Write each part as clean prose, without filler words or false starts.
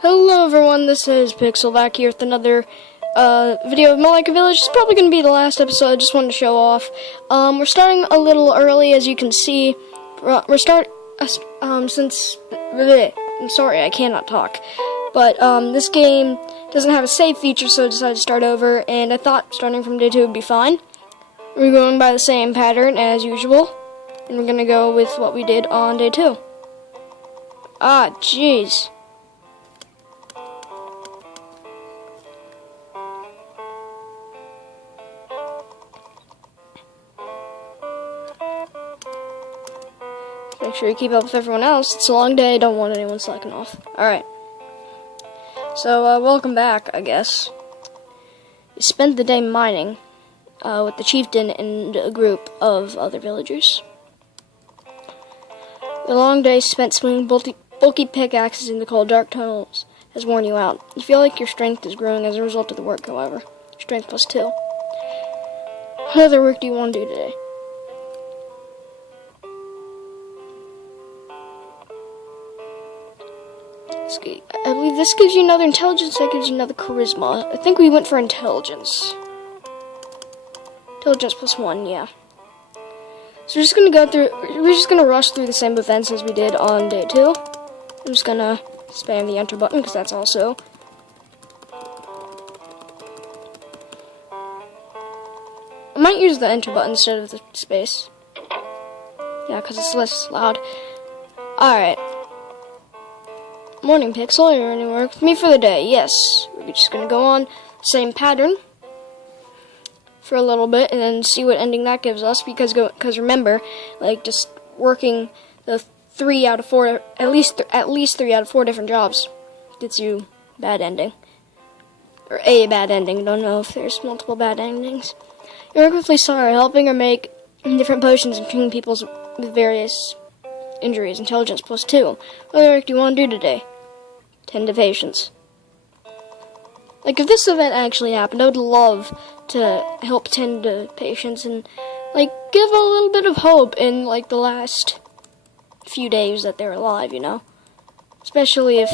Hello everyone, this is Pixel back here with another video of Millika Village. It's probably going to be the last episode. I just wanted to show off. We're starting a little early, as you can see. I'm sorry, I cannot talk. But this game doesn't have a save feature, so I decided to start over, and I thought starting from day 2 would be fine. We're going by the same pattern as usual, and we're going to go with what we did on day 2. Ah, jeez. Make sure you keep up with everyone else. It's a long day. I don't want anyone slacking off. Alright. So, welcome back, I guess. We spent the day mining with the chieftain and a group of other villagers. The long day spent swinging bulky pickaxes in the cold, dark tunnels has worn you out. You feel like your strength is growing as a result of the work, however. Strength +2. What other work do you want to do today? I believe this gives you another intelligence, that gives you another charisma. I think we went for intelligence. Intelligence +1, yeah. So we're just gonna rush through the same events as we did on day 2. I'm just gonna spam the enter button, because that's also... I might use the enter button instead of the space. Yeah, because it's less loud. Alright. Morning, Pixel. You're going to work with me for the day. Yes. We're just going to go on same pattern for a little bit and then see what ending that gives us. Because remember, like, just working the 3 out of 4, at least 3 out of 4 different jobs gets you bad ending. Or a bad ending. Don't know if there's multiple bad endings. You work with Lisa, helping her make different potions and treating people with various injuries. Intelligence +2. What work do you want to do today? Tend to patients. Like, if this event actually happened, I would love to help tend to patients and, like, give a little bit of hope in, like, the last few days that they're alive, you know? Especially if,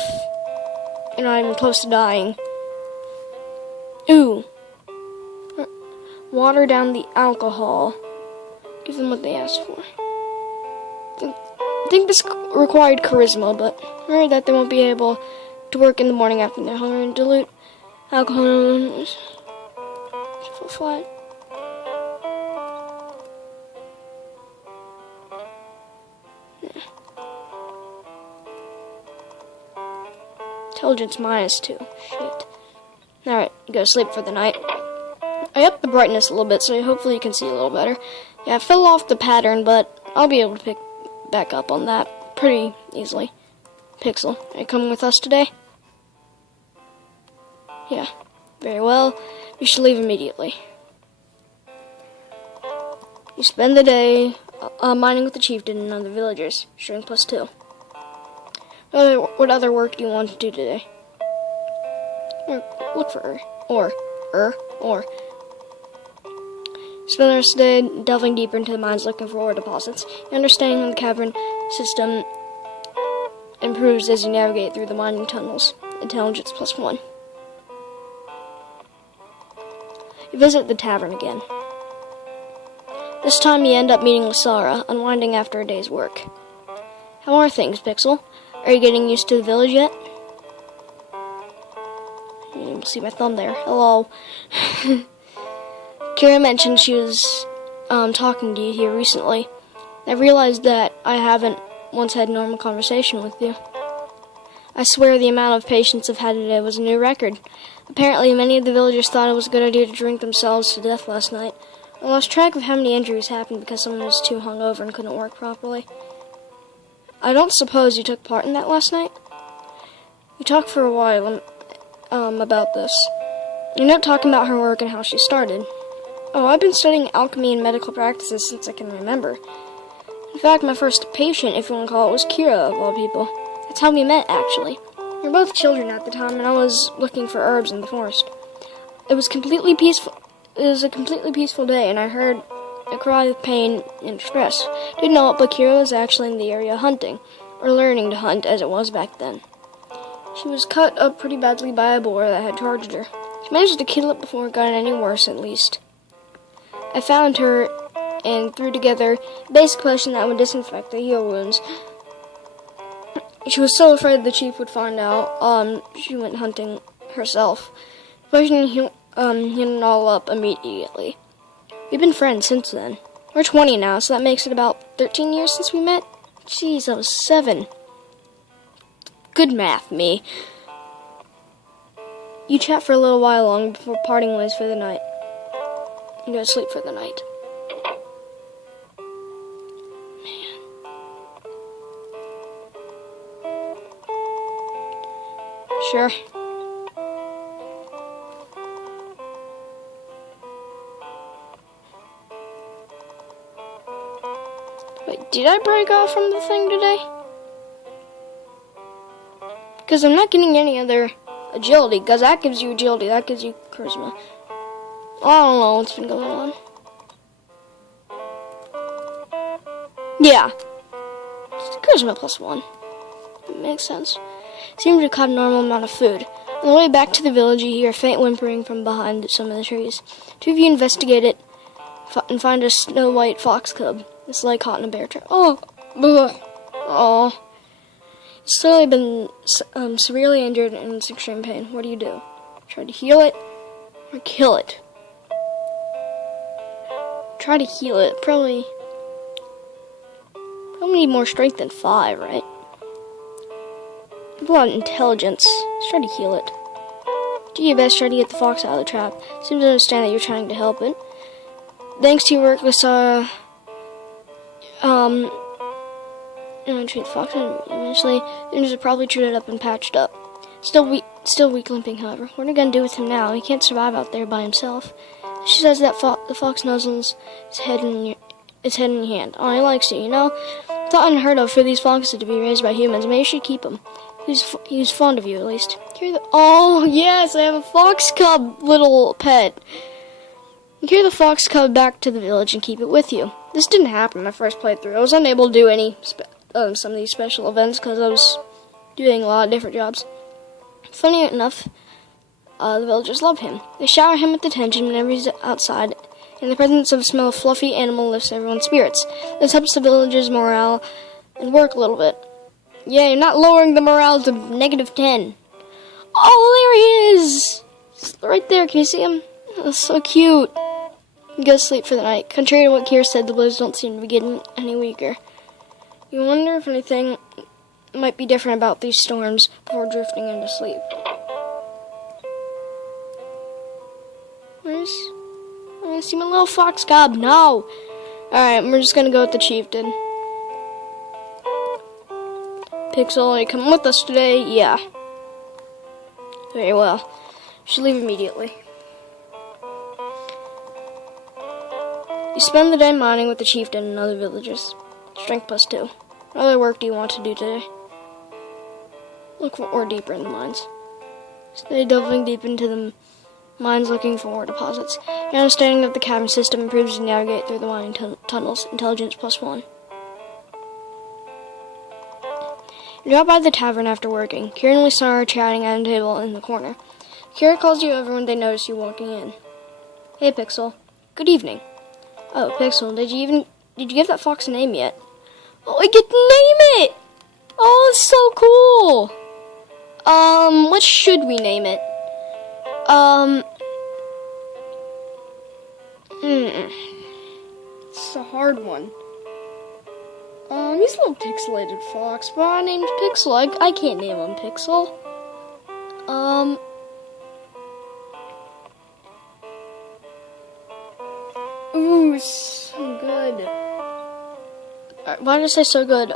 you know, I'm close to dying. Ooh. Water down the alcohol. Give them what they asked for. I think this required charisma, but worried that they won't be able to work in the morning after they're hungry and dilute alcohol. Full flat. Yeah. Intelligence -2. Shit. Alright, you go to sleep for the night. I upped the brightness a little bit, so hopefully you can see a little better. Yeah, I fell off the pattern, but I'll be able to pick back up on that pretty easily. Pixel, are you coming with us today? Yeah, very well. You should leave immediately. You spend the day mining with the chieftain and other villagers. Strength +2. What other work do you want to do today? Look for her. Or. Spend the rest of the day delving deeper into the mines looking for ore deposits. Your understanding of the cavern system improves as you navigate through the mining tunnels. Intelligence +1. You visit the tavern again. This time you end up meeting Lasara, unwinding after a day's work. How are things, Pixel? Are you getting used to the village yet? You can see my thumb there. Hello. Kira mentioned she was talking to you here recently. I realized that I haven't once had a normal conversation with you. I swear the amount of patients I've had today was a new record. Apparently many of the villagers thought it was a good idea to drink themselves to death last night. I lost track of how many injuries happened because someone was too hungover and couldn't work properly. I don't suppose you took part in that last night? We talked for a while about this. You're not talking about her work and how she started. Oh, I've been studying alchemy and medical practices since I can remember. In fact, my first patient, if you want to call it, was Kira, of all people. That's how we met, actually. We were both children at the time, and I was looking for herbs in the forest. It was completely peaceful. It was a completely peaceful day, and I heard a cry of pain and distress. Didn't know it, but Kira was actually in the area hunting, or learning to hunt as it was back then. She was cut up pretty badly by a boar that had charged her. She managed to kill it before it got any worse, at least. I found her and threw together a basic potion that would disinfect the heel wounds. She was so afraid the chief would find out, she went hunting herself. The potion healed it all up immediately. We've been friends since then. We're 20 now, so that makes it about 13 years since we met. Jeez, I was 7. Good math, me. You chat for a little while long before parting ways for the night. You go to sleep for the night. Man. Sure. Wait, did I break off from the thing today? Because I'm not getting any other agility, because that gives you agility, that gives you charisma. I don't know what's been going on. Yeah. It's charisma +1. It makes sense. Seems to have caught a normal amount of food. On the way back to the village, you hear faint whimpering from behind some of the trees. 2 of you investigate it and find a snow-white fox cub. It's like caught in a bear trap. Oh, ugh. Oh. It's clearly been severely injured and it's extreme pain. What do you do? Try to heal it or kill it? Try to heal it. Probably need more strength than 5, right? Have a lot of intelligence. Let's try to heal it. Do your best, try to get the fox out of the trap. Seems to understand that you're trying to help it. Thanks to your work with Sarah, treat the fox and eventually the injuries are probably treated up and patched up. Still weak limping, however. What are we gonna do with him now? He can't survive out there by himself. She says that the fox nuzzles his head in your hand. Oh, he likes you, you know? It's not unheard of for these foxes to be raised by humans. Maybe you should keep him. He's fond of you, at least. Oh, yes, I have a fox cub little pet. You carry the fox cub back to the village and keep it with you. This didn't happen in my first playthrough. I was unable to do any some of these special events because I was doing a lot of different jobs. Funny enough, the villagers love him. They shower him with attention whenever he's outside, and the presence of a smell of fluffy animal lifts everyone's spirits. This helps the villagers' morale and work a little bit. Yeah, you're not lowering the morale to -10. Oh, there he is! It's right there, can you see him? That's so cute. You go to sleep for the night. Contrary to what Kier said, the blizzards don't seem to be getting any weaker. You wonder if anything might be different about these storms before drifting into sleep. I see my little fox cub. No! Alright, we're just gonna go with the chieftain. Pixel, you come with us today? Yeah. Very well. You should leave immediately. You spend the day mining with the chieftain and other villagers. Strength +2. What other work do you want to do today? Look for ore deeper in the mines. Stay delving deep into the mines looking for ore deposits. Your understanding of the cavern system improves as you navigate through the mining tunnels. Intelligence +1. You drop by the tavern after working. Kira and Lisa are chatting at a table in the corner. Kira calls you over when they notice you walking in. Hey, Pixel. Good evening. Oh, Pixel, did you give that fox a name yet? Oh, I get to name it! Oh, that's so cool! What should we name it? It's a hard one. He's a little pixelated fox, but my name's Pixel. I can't name him Pixel. Ooh, so good. Why did I say so good?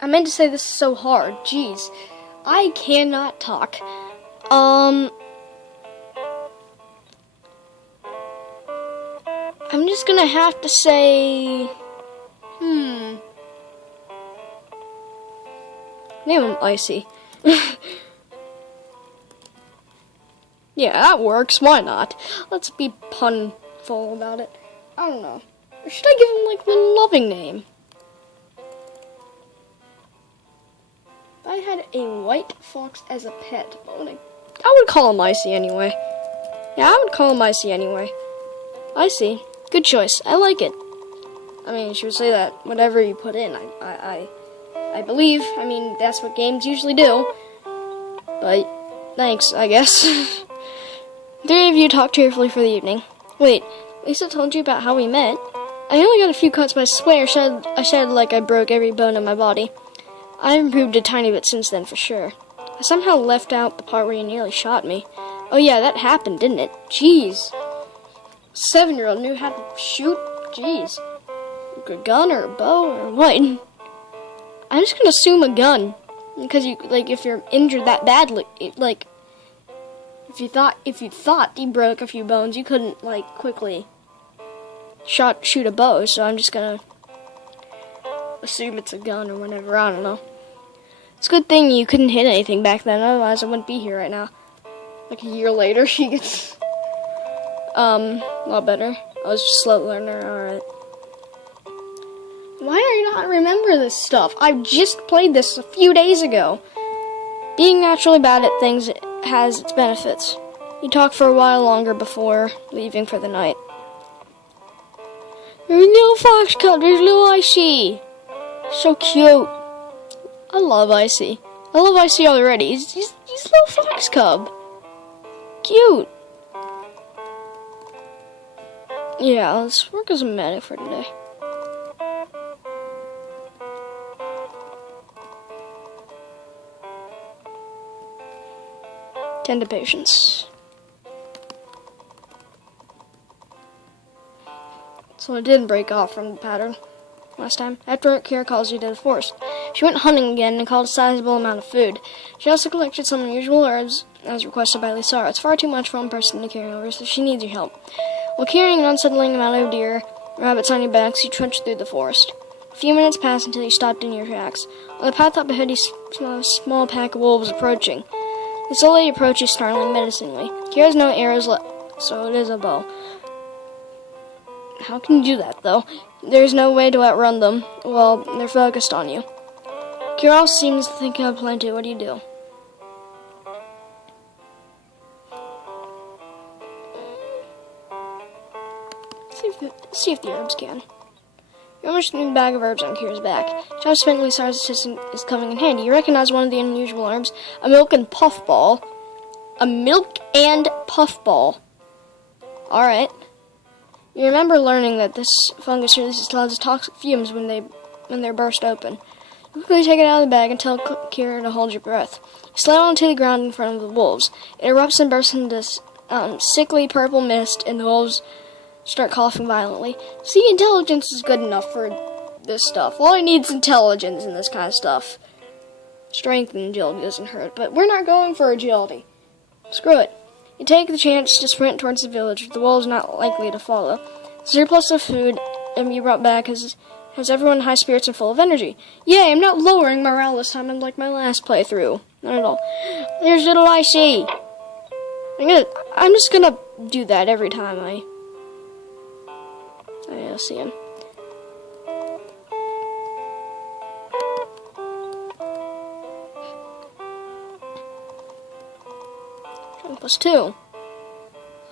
I meant to say this is so hard. Jeez. I cannot talk. I'm just gonna have to say... Name him Icy. Yeah, that works. Why not? Let's be punful about it. I don't know. Or should I give him, like, a loving name? If I had a white fox as a pet, I would call him Icy anyway. Yeah, I would call him Icy anyway. Icy. Good choice. I like it. I mean, she would say that whatever you put in, I believe. I mean, that's what games usually do. But, thanks, I guess. 3 of you talk cheerfully for the evening. Wait, Lisa told you about how we met? I only got a few cuts, but I swear I shed like I broke every bone in my body. I've improved a tiny bit since then, for sure. I somehow left out the part where you nearly shot me. Oh yeah, that happened, didn't it? Jeez. 7-year-old knew how to shoot? Jeez. A gun or a bow or what? I'm just gonna assume a gun. Because if you're injured that badly, if you thought you broke a few bones, you couldn't, quickly shoot a bow, so I'm just gonna assume it's a gun or whatever, I don't know. It's a good thing you couldn't hit anything back then, otherwise I wouldn't be here right now. Like a year later, she gets, a lot better. I was just a slow learner, alright. Why do I not remember this stuff? I just played this a few days ago. Being naturally bad at things has its benefits. You talk for a while longer before leaving for the night. There's a little fox cub, there's little Icy. So cute. I love Icy. I love Icy already. He's a little fox cub. Cute. Yeah, let's work as a medic for today. Tend to patients. So I didn't break off from the pattern last time. After Kira calls you to the forest. She went hunting again and called a sizable amount of food. She also collected some unusual herbs as requested by Lisa. It's far too much for one person to carry over, so she needs your help. While carrying an unsettling amount of deer, rabbits on your backs, you trudged through the forest. A few minutes passed until you stopped in your tracks. On the path up ahead, you saw a small pack of wolves approaching. They slowly approach you, snarling menacingly. Kira has no arrows left, so it is a bow. How can you do that, though? There's no way to outrun them. Well, they're focused on you. Kira seems to think you have a plan too. What do you do? See if the herbs can. You almost threw a bag of herbs on Kira's back. Josh Bentley Sar's assistant is coming in handy. You recognize one of the unusual herbs, a milk and puff ball. A milk and puff ball. Alright. You remember learning that this fungus releases clouds of toxic fumes when they're burst open. You quickly take it out of the bag and tell Kira to hold your breath. You slam onto the ground in front of the wolves. It erupts and bursts into sickly purple mist, and the wolves start coughing violently. See, intelligence is good enough for this stuff. All I need is intelligence in this kind of stuff. Strength and agility doesn't hurt, but we're not going for agility. Screw it. You take the chance to sprint towards the village. The wolves not likely to follow. The surplus of food you brought back has everyone in high spirits and full of energy. Yay, I'm not lowering morale this time unlike my last playthrough. Not at all. There's little Icy. I'm just gonna do that every time I see him. +2.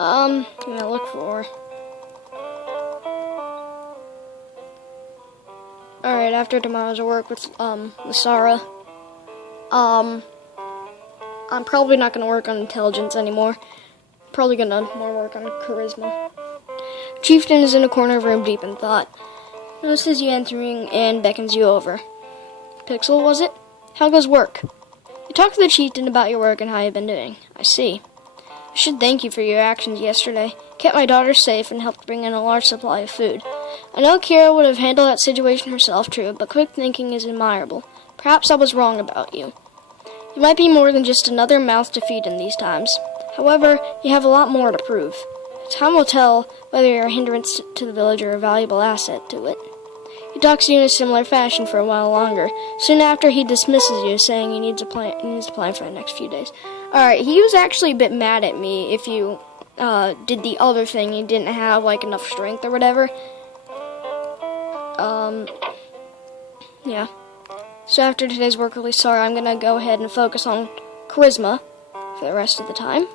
I'm gonna look for. Alright, after tomorrow's work with Sarah, I'm probably not gonna work on intelligence anymore. Probably gonna more work on charisma. Chieftain is in a corner of room deep in thought. Notices you entering and beckons you over. Pixel, was it? How goes work? You talked to the chieftain about your work and how you've been doing. I see. I should thank you for your actions yesterday. Kept my daughter safe and helped bring in a large supply of food. I know Kira would have handled that situation herself, true, but quick thinking is admirable. Perhaps I was wrong about you. You might be more than just another mouth to feed in these times. However, you have a lot more to prove. Time will tell whether you're a hindrance to the village or a valuable asset to it. He talks to you in a similar fashion for a while longer. Soon after, he dismisses you, saying he needs a plan for the next few days. Alright, he was actually a bit mad at me if you did the other thing. You didn't have, enough strength or whatever. Yeah. So after today's work release, sorry, I'm going to go ahead and focus on charisma for the rest of the time.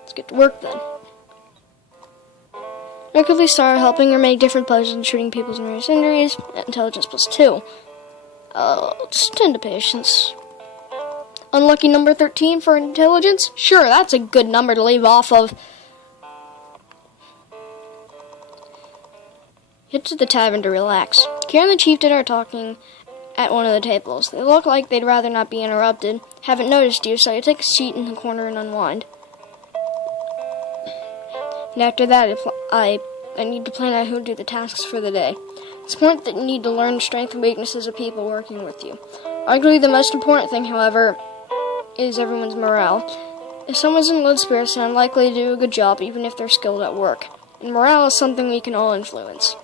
Let's get to work then. Mercury Star, helping her make different pleasures and treating people's various injuries. Intelligence +2. Just 10 to patience. Unlucky number 13 for intelligence? Sure, that's a good number to leave off of. Head to the tavern to relax. Kira and the chieftain are talking at one of the tables. They look like they'd rather not be interrupted. Haven't noticed you, so you take a seat in the corner and unwind. And after that, I need to plan out who to do the tasks for the day. It's important that you need to learn the strengths and weaknesses of people working with you. Arguably the most important thing, however, is everyone's morale. If someone's in low spirits, they're unlikely to do a good job, even if they're skilled at work. And morale is something we can all influence.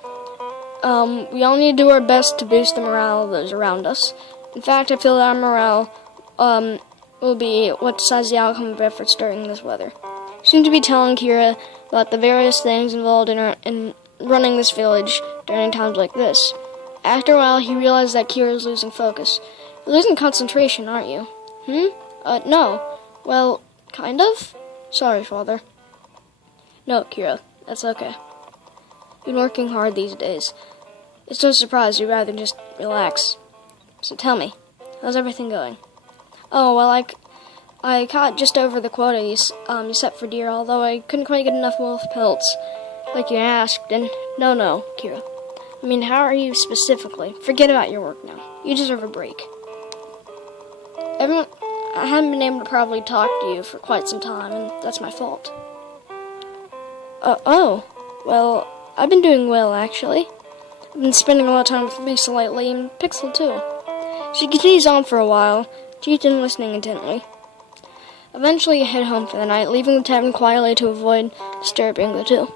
We all need to do our best to boost the morale of those around us. In fact, I feel that our morale will be what decides the outcome of efforts during this weather. You seem to be telling Kira about the various things involved in running this village during times like this. After a while, he realized that Kira is losing focus. You're losing concentration, aren't you? No. Well, kind of? Sorry, Father. No, Kira, that's okay. You've been working hard these days. It's no surprise you'd rather just relax. So tell me, how's everything going? Oh, well, I caught just over the quota you set for deer, although I couldn't quite get enough wolf pelts, like you asked, and no, Kira. I mean, how are you specifically? Forget about your work now. You deserve a break. I haven't been able to properly talk to you for quite some time, and that's my fault. Well, I've been doing well, actually. I've been spending a lot of time with Lisa lately, and Pixel, too. She continues on for a while, Chieftain listening intently. Eventually, you head home for the night, leaving the tavern quietly to avoid disturbing the two.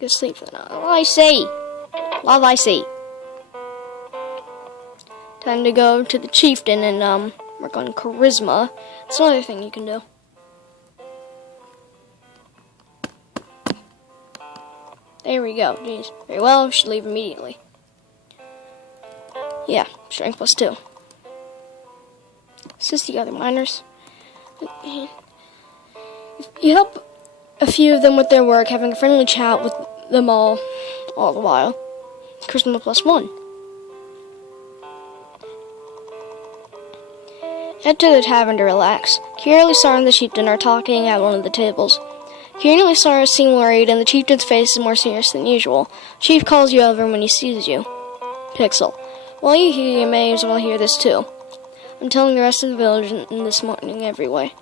Go sleep for the night. What I see? Time to go to the Chieftain and work on charisma. That's another thing you can do. There we go. Jeez. Very well, should leave immediately. Yeah, strength +2. Assist the other miners. You help a few of them with their work, having a friendly chat with them all the while. Charisma +1. Head to the tavern to relax. Kira, Lisar, and the chieftain are talking at one of the tables. Kira and Lisar seem worried, and the chieftain's face is more serious than usual. Chief calls you over when he sees you. Pixel. While you hear, you may as well hear this too. I'm telling the rest of the village in this morning anyway.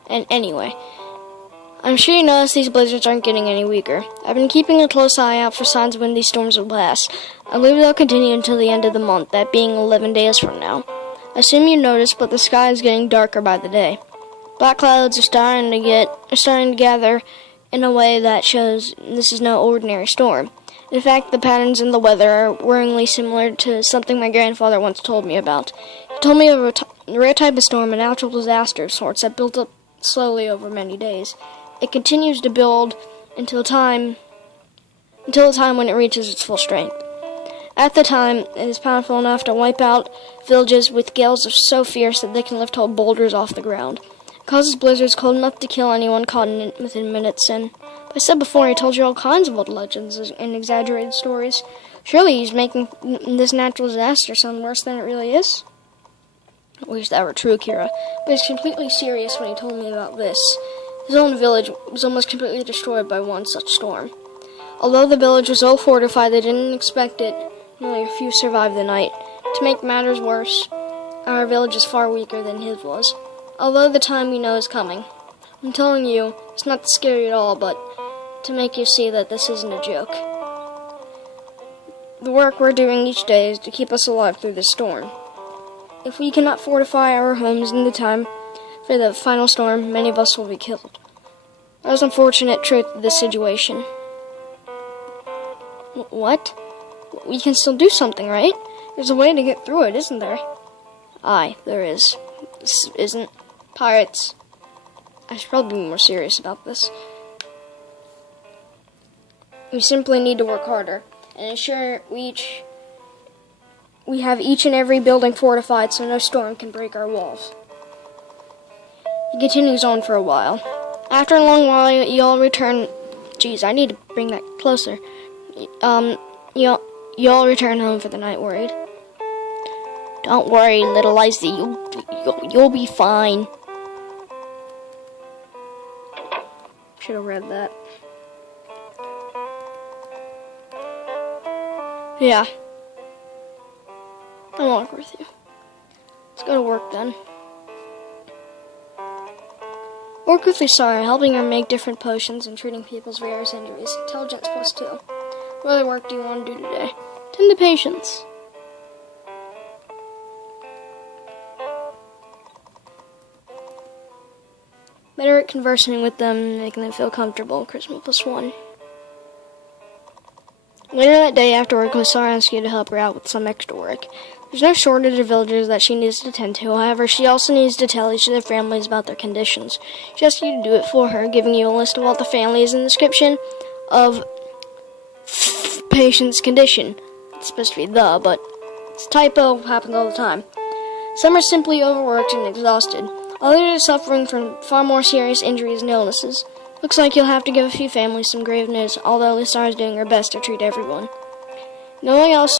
I'm sure you notice these blizzards aren't getting any weaker. I've been keeping a close eye out for signs of when these storms will pass. I believe they'll continue until the end of the month, that being 11 days from now. I assume you noticed, but the sky is getting darker by the day. Black clouds are starting to gather in a way that shows this is no ordinary storm. In fact, the patterns in the weather are worryingly similar to something my grandfather once told me about. He told me of a rare type of storm, a natural disaster of sorts that built up slowly over many days. It continues to build until the time when it reaches its full strength. At the time, it is powerful enough to wipe out villages with gales so fierce that they can lift whole boulders off the ground. It causes blizzards cold enough to kill anyone caught in it within minutes, and I said before, he told you all kinds of old legends and exaggerated stories. Surely he's making this natural disaster sound worse than it really is? I wish that were true, Kira, but he's completely serious when he told me about this. His own village was almost completely destroyed by one such storm. Although the village was well fortified, they didn't expect it. Only a few survived the night. To make matters worse, our village is far weaker than his was. Although the time we know is coming. I'm telling you, it's not scary at all, but to make you see that this isn't a joke. The work we're doing each day is to keep us alive through this storm. If we cannot fortify our homes in the time for the final storm, many of us will be killed. That is unfortunate truth of this situation. What? We can still do something, right? There's a way to get through it, isn't there? Aye, there is. This isn't pirates. I should probably be more serious about this. We simply need to work harder and ensure we we have each and every building fortified so no storm can break our walls. He continues on for a while. After a long while, you all return... Geez, I need to bring that closer. You all return home for the night, worried. Don't worry, little Icy. You'll be fine. Should have read that. Yeah. I won't work with you. Let's go to work then. Work with Usara, helping her make different potions and treating people's various injuries. Intelligence +2. What other work do you want to do today? Tend to patients. Better at conversing with them, making them feel comfortable. Charisma +1. Later that day, after work, Usara asks you to help her out with some extra work. There's no shortage of villagers that she needs to tend to. However, she also needs to tell each of their families about their conditions. She asks you to do it for her, giving you a list of all the families and description of patient's condition. It's supposed to be the, but it's a typo, happens all the time. Some are simply overworked and exhausted. Others are suffering from far more serious injuries and illnesses. Looks like you'll have to give a few families some grave news, although Lysara is doing her best to treat everyone. Knowing else